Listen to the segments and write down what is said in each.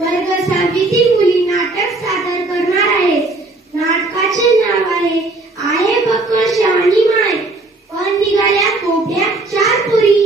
वर्ग 6वीतील मुली नाटक सादर करणार आहेत. नाटकाचे नाव आहे बक्क शहाणी माय. पण निघाल्या कोपऱ्या 4 पोरी.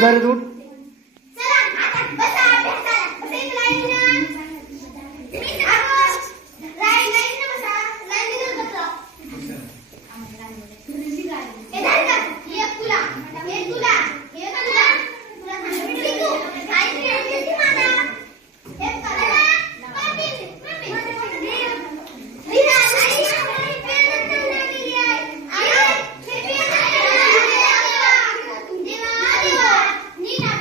Very good. Nina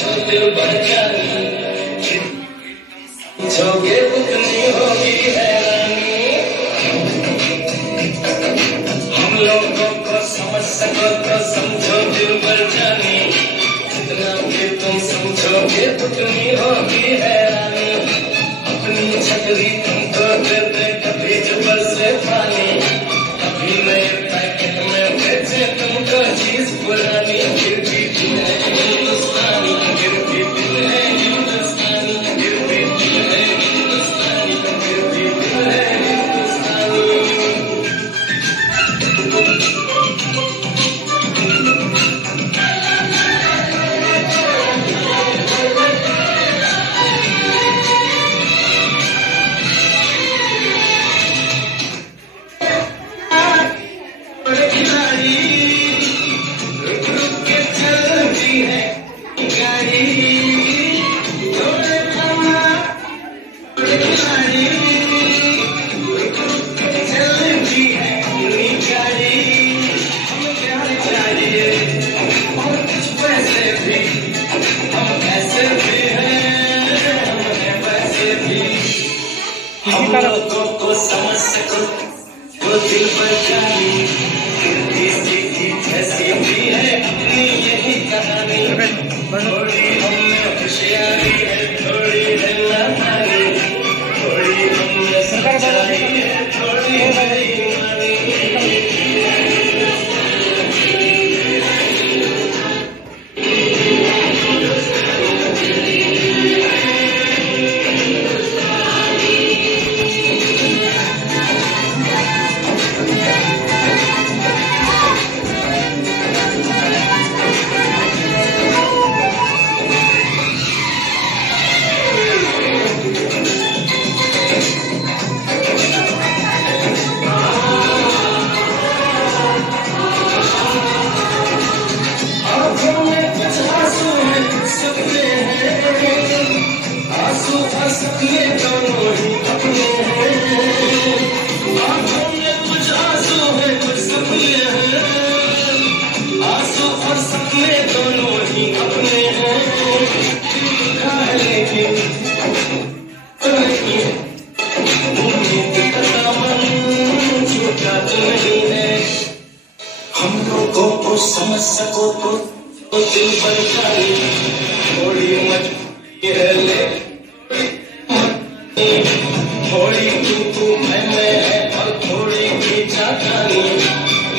दिल भर जानी, समझोगे उतनी होगी हैरानी। हम लोगों को समझ सको तो समझो दिल भर जानी, जितना भी तुम समझोगे उतनी होगी हैरानी। अपनी छतरी तुमको दे दे कभी जबर से पानी, कभी नए पैकेट में बेचे तुमको चीज पुरानी। फिर भी दिल है हिंदुस्तानी, फिर भी दिल है हिंदुस्तानी, फिर भी दिल है हिंदुस्तानी, फिर भी दिल है हिंदुस्तानी। हम लोगों को समझ सको वो दिल भर जानी, सीधी जैसी भी है अपनी यही कहानी। थोड़ी हमने होशियारी है, थोड़ी है नादानी, थोड़ी हमने सच्चाई है, थोड़ी है ईमानी। सपने दोनों ही अपने हैं, आंखों में कुछ आंसू है कुछ सपने हैं, आंसू और सपने दोनों ही अपने हैं। दिखा है लेकिन उम्मीद का दामन छूटा तो नहीं है। हम लोगों को समझ सको तो दिल भर जाए, थोड़ी मजबूरी है लेकिन थोड़ी तू मैं है और थोड़ी की चाहतानी।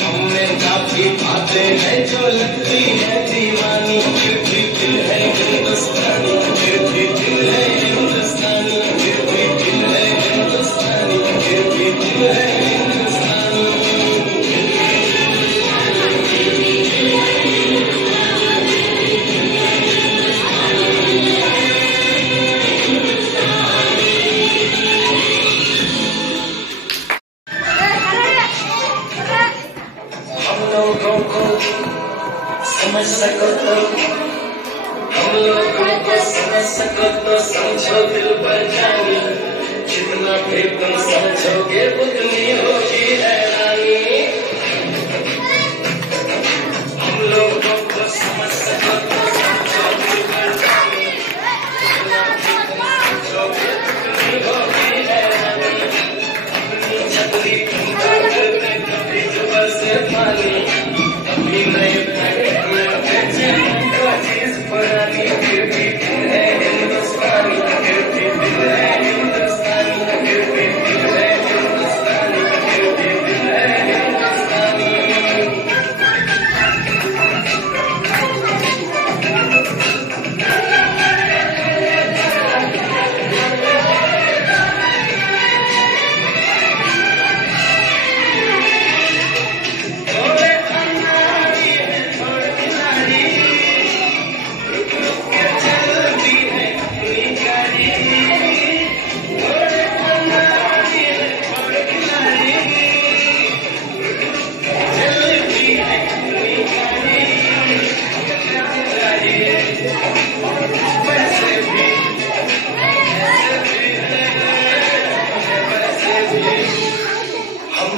हमने काफी बातें हैं जो लगती है दीवानी, फिर भी दिल है हिंदुस्तानी, फिर भी दिल है हिंदुस्तानी, फिर भी दिल है हिंदुस्तानी, फिर भी दिल है हिंदुस्तानी। लोगों को समझ सको तो, हम लोगों को समझ सको तो समझो दिल भर जानी, जितना भी तुम समझोगे उतनी होगी हैरानी। हम लोगों को समझ सको तो समझो दिल भर जानी, जितना भी तुम समझोगे उतनी होगी हैरानी। अपनी छतरी तुमको दे दे कभी जुबान से पानी, कभी नए पैकेट में बेचे तुमको चीज पुरानी। फिर भी दिल है हिंदुस्तानी, फिर भी दिल है हिंदुस्तानी, फिर भी दिल है हिंदुस्तानी, फिर भी दिल है हिंदुस्तानी।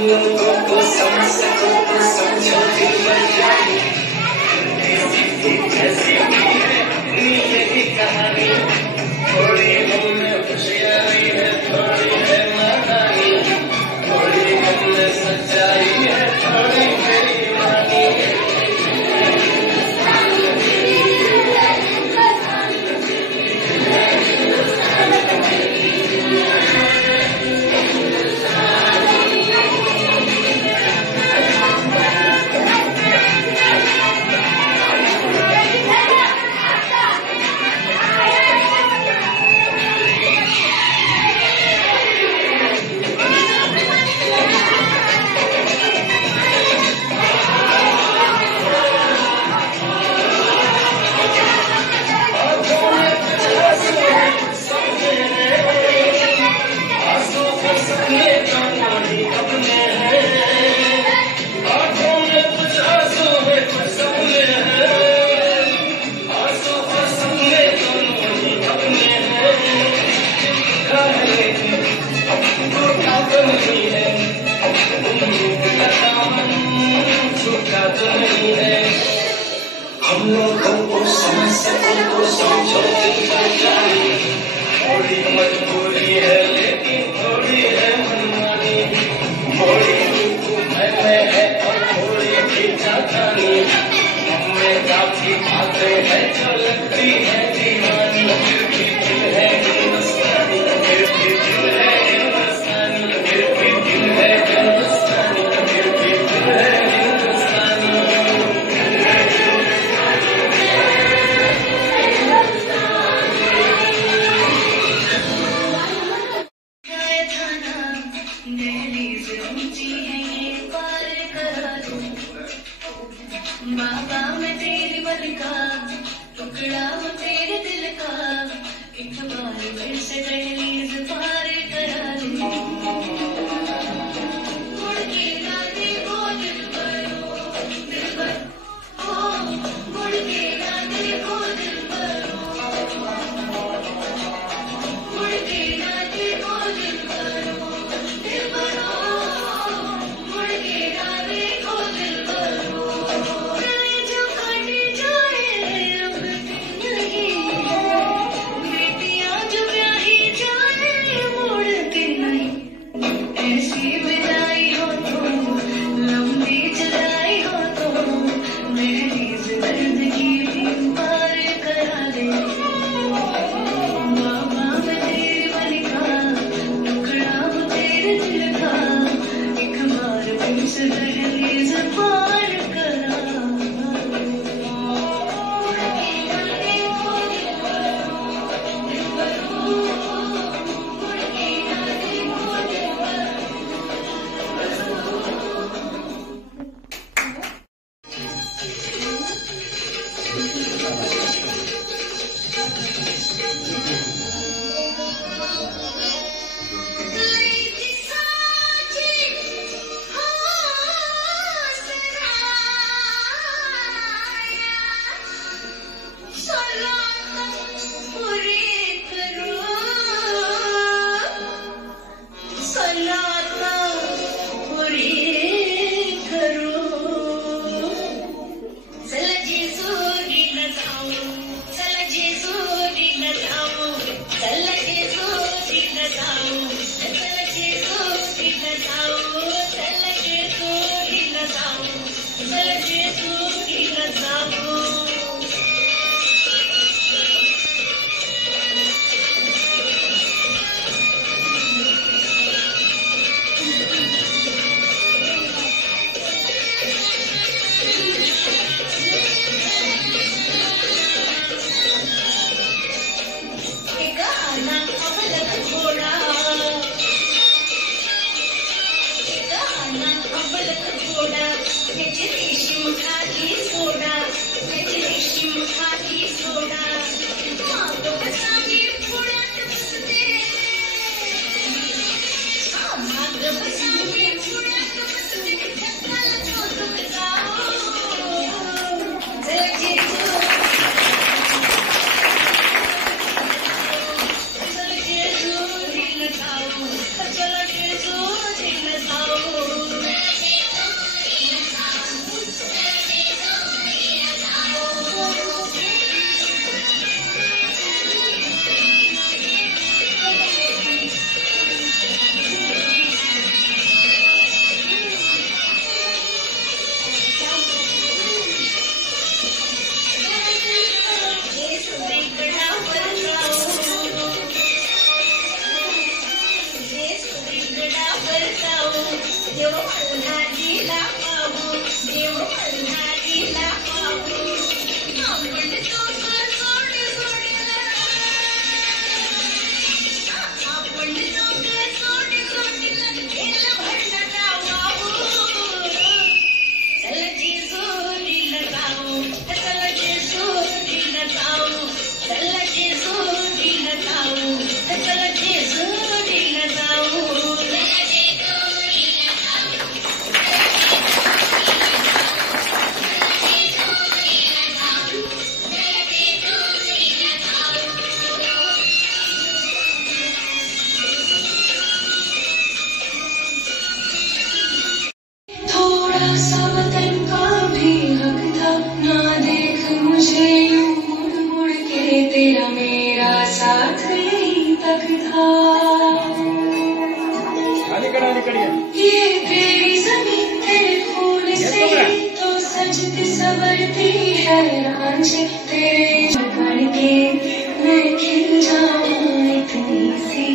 लोगों को समझ सको तो समझो दिल भर जाए, जैसी भी है से तुमको समझो दिल पर जाने, थोड़ी मजबूरी है लेकिन थोड़ी है मनमानी, थोड़ी मैं है और थोड़ी भी जानी, हमें काफी बातें हैं जो लगती है दीवानी, फिर भी दिल है हिंदुस्तानी, फिर भी दिल है हिंदुस्तानी, फिर भी दिल है हिंदुस्तानी, फिर भी दिल है हिंदुस्तानी। बाबा मैं तेरी बल का टुकड़ा हूँ तेरे दिल का, एक बार फिर से दहलीज पार करा दे, मुड़ के ना देखो दिलबरो, दिलबरो, मुड़ के ना देखो दिलबरो, मुड़ के ना देखो दिलबरो, दिलबरो, मुड़ के ना देखो दिलबरो। साथ यही तक था। ये तेरी जमीन तेरे फूल से तो सजती संवरती हैरान से, तेरे बढ़ के मैं खिल जाऊं इतनी सी।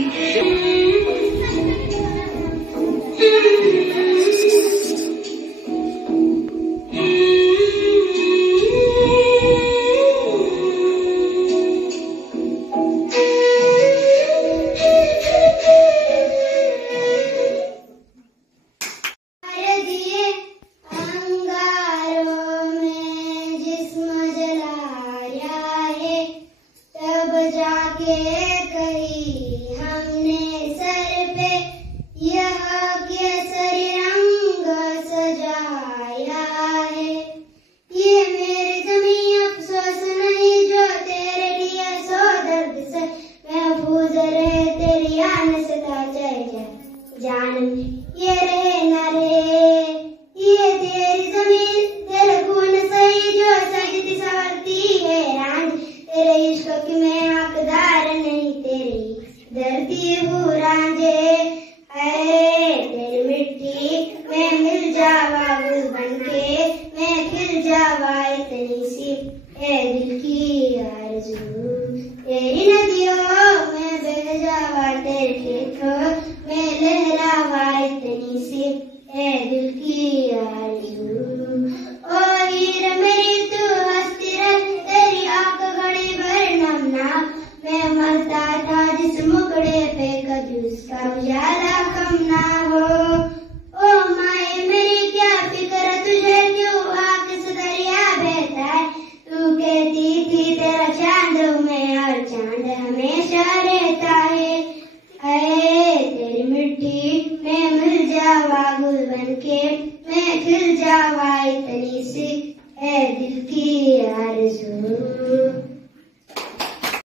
जाके कही हमने सर पे यह केसरी रंग सजाया है। ये मेरे ज़मीं अफसोस नहीं जो तेरे लिए सो दर्द से महफूज रहे, तेरी आन से जान ये रहे न रहे। ये तेरी ज़मीन तेरे खून सही जो सजती संवरती है रानी, तेरे इश्क की मैं हकदार नहीं, तेरी धरती हूँ रांझे। तेरी मिट्टी में मिल जावा गुल बनके, मैं खिल जावा इतनी सी है दिल की आरज़ू। तेरी नदियों में बह जावा, तेरे खेतों में लहरावा इतनी सी है दिल की आरज़ू। ओ हीर मेरी तू हंसती रह, तेरी आंख घड़ी भर नमना, मैं मरता था जिस मुकड़े पे कभी उसका उजाला कम ना हो। ओ माए मेरी क्या फिक्र तुझे, क्यों आंख से दरिया बहता है। तू कहती थी तेरा चांद में और चांद हमेशा रहता है। तेरी मिट्टी में मिल जावा गुल बनके, मैं खिल जावा इतनी सी है दिल की आरज़ू।